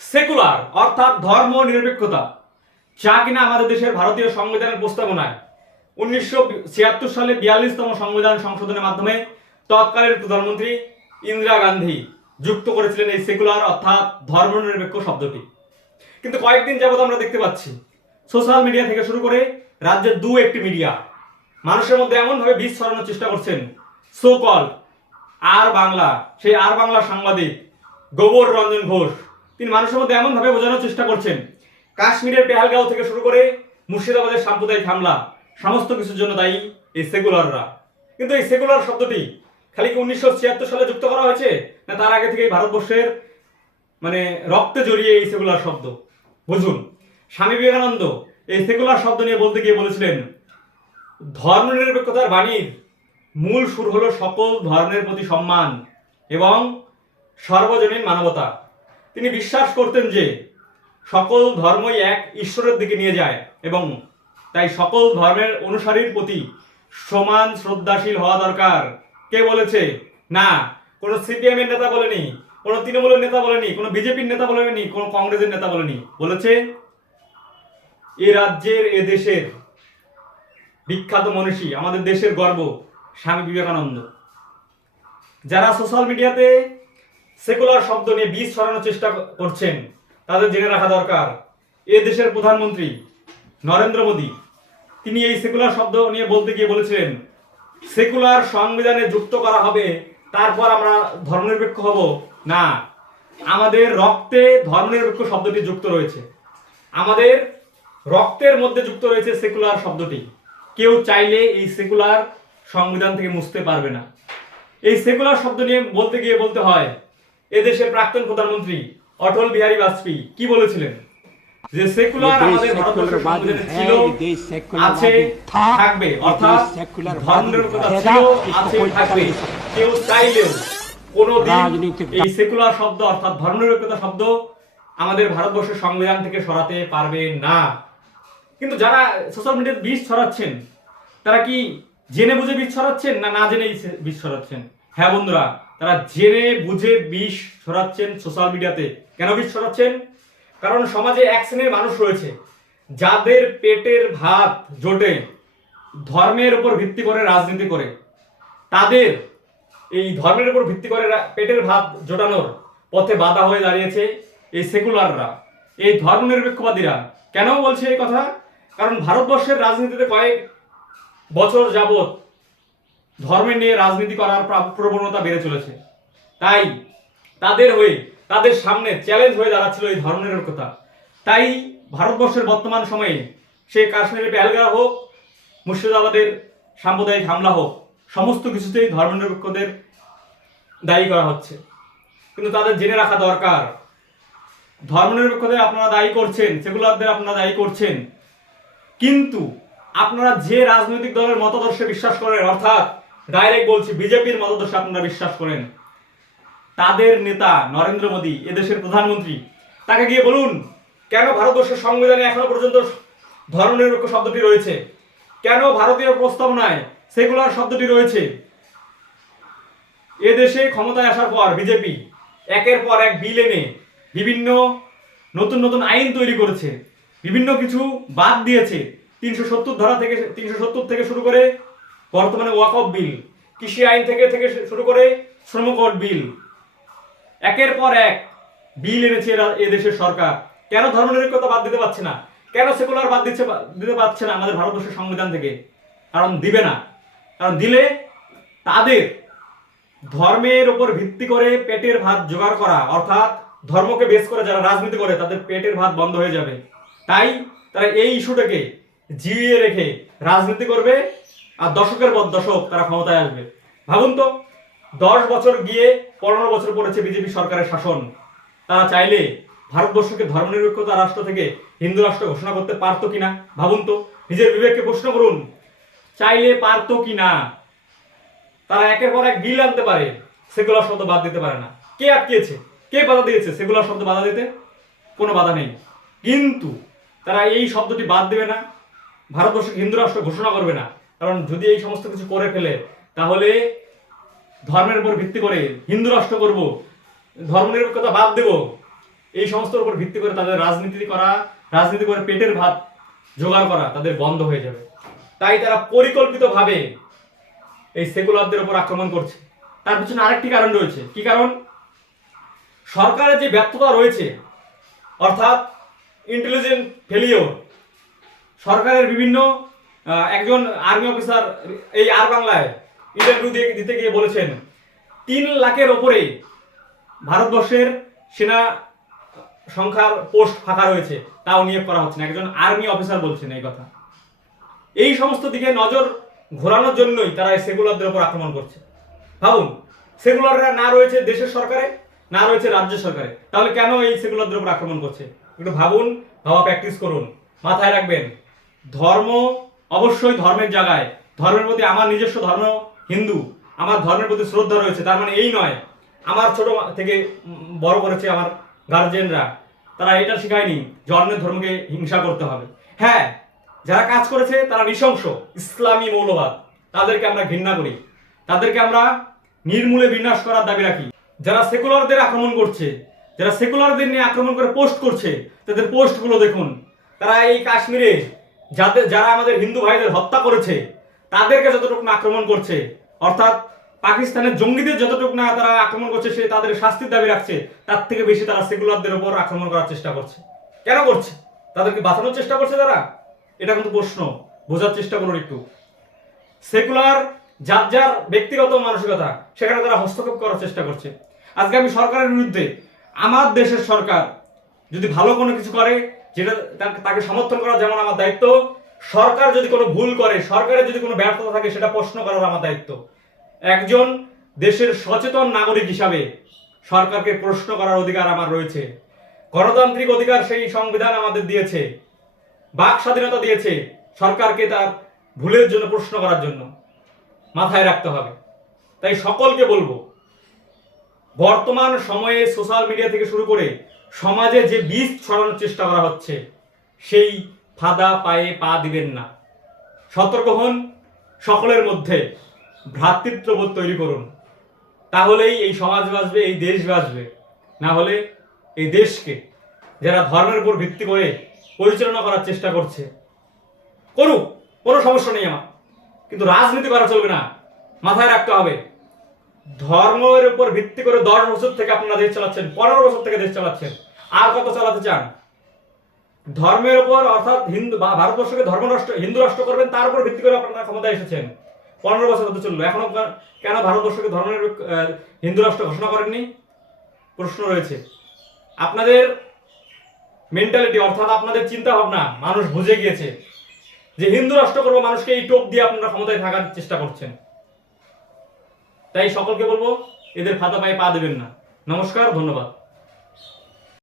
Secular, অর্থাৎ ধর্ম নিরপেক্ষতা। যা কিনা আমাদের দেশের ভারতীয় সংবিধানের প্রস্তাবনায়। উনিশশো ছিয়াত্তর সালে বিয়াল্লিশতম সংবিধান সংশোধনের মাধ্যমে তৎকালীন প্রধানমন্ত্রী ইন্দিরা গান্ধী যুক্ত করেছিলেন এই সেকুলার, অর্থাৎ ধর্মনিরপেক্ষ শব্দটি। কিন্তু কয়েকদিন যাবত আমরা দেখতে পাচ্ছি, সোশ্যাল মিডিয়া থেকে শুরু করে রাজ্যের দু একটি মিডিয়া মানুষের মধ্যে এমনভাবে বিষ ছড়ানোর চেষ্টা করছেন। সো কল আর বাংলা, সেই আর বাংলা সাংবাদিক গোবর রঞ্জন ঘোষ। তিনি মানুষের মধ্যে এমনভাবে বোঝানোর চেষ্টা করছেন, কাশ্মীরের পেহালগাঁও থেকে শুরু করে মুর্শিদাবাদের সাম্প্রদায়িক হামলা, সমস্ত কিছুর জন্য দায়ী এই সেকুলাররা। কিন্তু এই সেকুলার শব্দটি খালি কি উনিশশো ছিয়াত্তর সালে যুক্ত করা হয়েছে, না তার আগে থেকেই ভারতবর্ষের মানে রক্তে জড়িয়ে এই সেকুলার শব্দ? বুঝুন, স্বামী বিবেকানন্দ এই সেকুলার শব্দ নিয়ে বলতে গিয়ে বলেছিলেন, ধর্মনিরপেক্ষতার বাণীর মূল সুর হলো সকল ধর্মের প্রতি সম্মান এবং সর্বজনীন মানবতা। তিনি বিশ্বাস করতেন যে সকল ধর্মই এক ঈশ্বরের দিকে নিয়ে যায় এবং তাই সকল ধর্মের অনুসারীর প্রতি সমান শ্রদ্ধাশীল হওয়া দরকার। কে বলেছে? না, কোনো সিপিএম এর নেতা বলেনি, কোনো তৃণমূলের নেতা বলেনি, কোনো বিজেপির নেতা বলেনি, কোনো কংগ্রেসের নেতা বলেনি। বলেছে, এ রাজ্যের, এ দেশের বিখ্যাত মনীষী, আমাদের দেশের গর্ব, স্বামী বিবেকানন্দ। যারা সোশ্যাল মিডিয়াতে সেকুলার শব্দ নিয়ে বীজ ছড়ানোর চেষ্টা করছেন, তাদের জেনে রাখা দরকার। এ দেশের প্রধানমন্ত্রী নরেন্দ্র মোদী, তিনি এই সেকুলার শব্দ নিয়ে বলতে গিয়ে বলেছিলেন, সেকুলার সংবিধানে যুক্ত করা হবে, তারপর আমরা ধর্মনিরপেক্ষ হব। না, আমাদের রক্তে ধর্মনিরপেক্ষ শব্দটি যুক্ত রয়েছে। আমাদের রক্তের মধ্যে যুক্ত রয়েছে সেকুলার শব্দটি। কেউ চাইলে এই সেকুলার সংবিধান থেকে মুছতে পারবে না। এই সেকুলার শব্দ নিয়ে বলতে গিয়ে বলতে হয় এদেশের প্রাক্তন প্রধানমন্ত্রী অটল বিহারী বাজপেয়ী কি বলেছিলেন? যে সেকুলার আমাদের ভারতবর্ষের ছিল আছে থাকবে অর্থাৎ ধর্মনিরপেক্ষতা ছিল আছে থাকবে। কেউ চাইলেও কোনোদিন এই সেকুলার শব্দ অর্থাৎ ধর্মনিরপেক্ষতা শব্দ আমাদের ভারতবর্ষের সংবিধান থেকে সরাতে পারবে না। কিন্তু যারা সোশ্যাল মিডিয়ার বিষ ছড়াচ্ছেন তারা কি জেনে বুঝে বিষ ছড়াচ্ছেন না না জেনে বিষ ছড়াচ্ছেন? হ্যাঁ বন্ধুরা তারা জেনে, বুঝে, বিষ ছড়াচ্ছেন সোশ্যাল মিডিয়াতে কেন বিষ ছড়াচ্ছেন? কারণ সমাজে এক শ্রেণির মানুষ রয়েছে। যাদের পেটের ভাত জোটে, ধর্মের উপর ভিত্তি করে রাজনীতি করে। তাদের এই ধর্মের উপর ভিত্তি করে পেটের ভাত জোটানোর পথে বাধা হয়ে দাঁড়িয়েছে এই সেকুলাররা। এই ধর্মনিরপেক্ষবাদীরা। কেন বলছে এই কথা? কারণ ভারতবর্ষের রাজনীতিতে কয়েক বছর যাবত ধর্মের নিয়ে রাজনীতি করার প্রবণতা বেড়ে চলেছে। তাই তাদের হয়ে, তাদের সামনে চ্যালেঞ্জ হয়ে দাঁড়াচ্ছিল এই ধর্মনিরপেক্ষতা তাই ভারতবর্ষের বর্তমান সময়ে সে কাশ্মীরের পেহেলগা হোক, মুর্শিদাবাদের সাম্প্রদায়িক হামলা হোক, সমস্ত কিছুতেই ধর্মনিরপেক্ষদের দায়ী করা হচ্ছে। কিন্তু তাদের জেনে রাখা দরকার ধর্মনিরপেক্ষদের আপনারা দায়ী করছেন সেগুলারদের আপনারা দায়ী করছেন। কিন্তু আপনারা যে রাজনৈতিক দলের মতাদর্শে বিশ্বাস করেন, অর্থাৎ ডাইরেক্ট বলছি, বিজেপির মতাদর্শে আপনারা বিশ্বাস করেন। তাদের নেতা নরেন্দ্র মোদী এদেশের প্রধানমন্ত্রী, তাকে গিয়ে বলুন, কেন ভারতবর্ষের সংবিধানে এখনও পর্যন্ত ধর্মনিরপেক্ষ শব্দটি রয়েছে? কেন ভারতীয় প্রস্তাবনায় সেকুলার শব্দটি রয়েছে? এদেশে ক্ষমতায় আসার পর বিজেপি একের পর এক বিল এনে বিভিন্ন নতুন নতুন আইন তৈরি করেছে। বিভিন্ন কিছু বাদ দিয়েছে। তিনশো সত্তর ধারা থেকে, তিনশো সত্তর থেকে শুরু করে বর্তমানে ওয়াকফ বিল, কৃষি আইন থেকে থেকে শুরু করে শ্রম কোড বিল। একের পর এক বিল এনেছে এদেশের সরকার। কেন ধর্মনিরপেক্ষতা বাদ দিতে পারছে না? কেন সেকুলার বাদ দিচ্ছে দিতে পারছে না আমাদের ভারতবর্ষের সংবিধান থেকে? কারণ দিবে না। কারণ দিলে তাদের ধর্মের উপর ভিত্তি করে পেটের ভাত জোগাড় করা, অর্থাৎ ধর্মকে বেস করে যারা রাজনীতি করে, তাদের পেটের ভাত বন্ধ হয়ে যাবে। তাই তারা এই ইস্যুটাকে জিইয়ে রেখে রাজনীতি করবে। আর দশকের পর দশক তারা ক্ষমতায় আসবে। ভাবুন তো, দশ বছর গিয়ে পনেরো বছর পড়েছে বিজেপি সরকারের শাসন। তারা চাইলে ভারতবর্ষকে ধর্মনিরপেক্ষতা রাষ্ট্র থেকে হিন্দু রাষ্ট্র ঘোষণা করতে পারতো কিনা? ভাবুন তো, নিজের বিবেককে প্রশ্ন করুন, চাইলে পারতো কিনা? তারা একের পর এক বিল আনতে পারে সেগুলো শব্দ বাদ দিতে পারে না। কে আটকিয়েছে কে বাধা দিয়েছে সেগুলো শব্দ বাধা দিতে? কোনো বাধা নেই। কিন্তু তারা এই শব্দটি বাদ দেবে না, ভারতবর্ষকে হিন্দু রাষ্ট্র ঘোষণা করবে না। কারণ যদি এই সমস্ত কিছু করে ফেলে, তাহলে ধর্মের উপর ভিত্তি করে হিন্দু রাষ্ট্র করব, ধর্মনিরপেক্ষতা বাদ দেব, এই সমস্তর উপর ভিত্তি করে তাদের রাজনীতি করা, রাজনীতি করে পেটের ভাত জোগাড় করা তাদের বন্ধ হয়ে যাবে। তাই তারা পরিকল্পিতভাবে এই সেকুলারদের উপর আক্রমণ করছে। তার পিছনে আরেকটি কারণ রয়েছে। কি কারণ? সরকারের যে ব্যর্থতা রয়েছে, অর্থাৎ ইন্টেলিজেন্ট ফেলিওর সরকারের বিভিন্ন একজন আর্মি অফিসার এই আর বাংলায় ইন্টারভিউ দিয়ে দিতে গিয়ে বলেছেন, তিন লাখের ওপরে ভারতবর্ষের সেনা সংখ্যার পোস্ট ফাঁকা রয়েছে, তাও নিয়োগ করা হচ্ছে না। একজন আর্মি অফিসার বলছেন এই কথা। এই সমস্ত দিকে নজর ঘোরানোর জন্যই তারা এই সেকুলারদের উপর আক্রমণ করছে। ভাবুন সেকুলাররা না রয়েছে দেশের সরকারে, না রয়েছে রাজ্য সরকারে, তাহলে কেন এই সেকুলারদের ওপর আক্রমণ করছে? একটু ভাবুন, ভাবা প্র্যাকটিস করুন। মাথায় রাখবেন, ধর্ম অবশ্যই ধর্মের জায়গায়। ধর্মের প্রতি আমার নিজস্ব ধর্ম হিন্দু। আমার ধর্মের প্রতি শ্রদ্ধা রয়েছে। তার মানে এই নয়। আমার ছোট থেকে বড় করেছে আমার গার্জেনরা তারা এটা শেখায়নি যে অন্যের ধর্মকে হিংসা করতে হবে। হ্যাঁ যারা কাজ করেছে তারা নৃশংস, ইসলামী মৌলবাদ। তাদেরকে আমরা ঘৃণা করি। তাদেরকে আমরা নির্মূলে বিনাশ করার দাবি রাখি। যারা সেকুলারদের আক্রমণ করছে, যারা সেকুলারদের নিয়ে আক্রমণ করে পোস্ট করছে, তাদের পোস্টগুলো দেখুন। তারা এই কাশ্মীরে যাদের যারা আমাদের হিন্দু ভাইদের হত্যা করেছে, তাদেরকে যতটুকু না আক্রমণ করছে, অর্থাৎ পাকিস্তানের জঙ্গিদের যতটুকু না তারা আক্রমণ করছে, সে তাদের শাস্তির দাবি রাখছে, তার থেকে বেশি তারা সেকুলারদের উপর আক্রমণ করার চেষ্টা করছে। কেন করছে? তাদেরকে বাঁচানোর চেষ্টা করছে তারা? এটা কিন্তু প্রশ্ন, বোঝার চেষ্টা করুন একটু। সেকুলার, যার যার ব্যক্তিগত মানসিকতা, সেখানে তারা হস্তক্ষেপ করার চেষ্টা করছে। আজকে আমি সরকারের বিরুদ্ধে, আমার দেশের সরকার যদি ভালো কোনো কিছু করে, যেটা তাকে- সমর্থন করা যেমন আমার দায়িত্ব, সরকার যদি কোনো ভুল করে, সরকারের যদি কোনো ব্যর্থতা থাকে, সেটা প্রশ্ন করার আমার দায়িত্ব। একজন দেশের সচেতন নাগরিক হিসাবে সরকারকে প্রশ্ন করার অধিকার আমার রয়েছে। গণতান্ত্রিক অধিকার সেই সংবিধান আমাদের দিয়েছে, বাক স্বাধীনতা দিয়েছে সরকারকে তার ভুলের জন্য প্রশ্ন করার জন্য। মাথায় রাখতে হবে। তাই সকলকে বলব, বর্তমান সময়ে সোশ্যাল মিডিয়া থেকে শুরু করে সমাজে যে বীজ ছড়ানোর চেষ্টা করা হচ্ছে, সেই ফাদা পায়ে পা দিবেন না। সতর্ক হন, সকলের মধ্যে ভ্রাতৃত্ববোধ তৈরি করুন। তাহলেই এই সমাজ বাঁচবে, এই দেশ বাঁচবে। না হলে এই দেশকে যারা ধর্মের উপর ভিত্তি করে পরিচালনা করার চেষ্টা করছে, করুক, কোনো সমস্যা নেই আমার। কিন্তু রাজনীতি করা চলবে না, মাথায় রাখতে হবে। ধর্মের উপর ভিত্তি করে দশ বছর থেকে আপনারা দেশ চালাচ্ছেন, পনেরো বছর থেকে দেশ চালাচ্ছেন। আর কত চালাতে চান? ধর্মের উপর, অর্থাৎ হিন্দু, বা ভারতবর্ষকে ধর্ম রাষ্ট্র হিন্দু রাষ্ট্র করবেন, তার উপর ভিত্তি করে আপনারা ক্ষমতায় এসেছেন। পনেরো বছর হতে চলল। এখনও কেন ভারতবর্ষকে ধর্মের হিন্দু রাষ্ট্র ঘোষণা করেননি? প্রশ্ন রয়েছে। আপনাদের মেন্টালিটি অর্থাৎ আপনাদের চিন্তা ভাবনা মানুষ বুঝে গিয়েছে যে হিন্দু রাষ্ট্র করব, মানুষকে এই টোপ দিয়ে আপনারা ক্ষমতায় থাকার চেষ্টা করছেন। তাই সকলকে বলব এদের খাতা পায়ে পা দেবেন না। নমস্কার ধন্যবাদ।